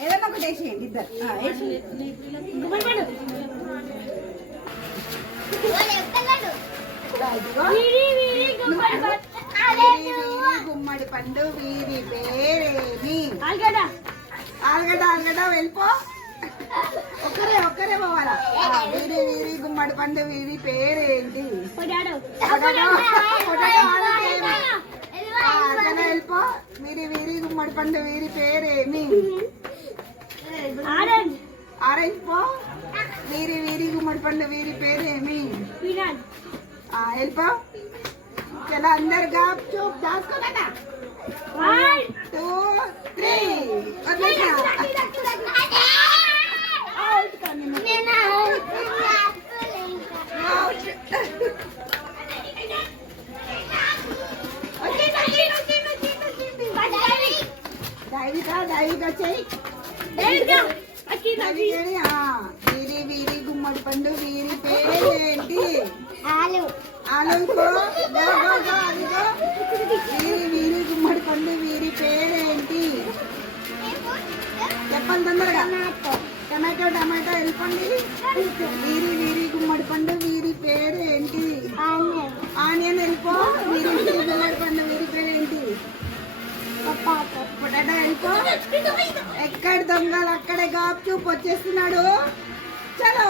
ఏదన్నా ఒకటి వేసేయండి ఇద్దరు గుమ్మడి పండు వీరి పేరేమి ఆలుగడ్డ ఆలుగడ్డ వెళ్ళిపో ఒక్కరే పోవాలా వీరి గుమ్మడి పండు వీరి పేరేంటి వెళ్ళిపో వీరి గుమ్మడి పండు వీరి పేరేమి ఆరెంజ్ పో వీరి గుమ్మడి పండు వీరి పేరేమి వెళ్ళిపో చలో అందరు గాప్ చూప్ దాచుకోదా 1 2 3 దైవిక చెయ్యి వీరి గుమ్మడి పండు వీరి పేరేంటి వీరి గుమ్మడి పండు వీరి పేరేంటి చెప్పండి తొందరగా టమాటో వెళ్ళిపోండి వీరి గుమ్మడి పండు వీరి పేరేంటి ఆనియన్ వెళ్ళిపో వీరి గుమ్మడి పండు వీరి పేరేంటి పొటాటో వెళ్ళిపో ఎక్కడ దొంగలు అక్కడే గాప్ చూపు వచ్చేస్తున్నాడు చలో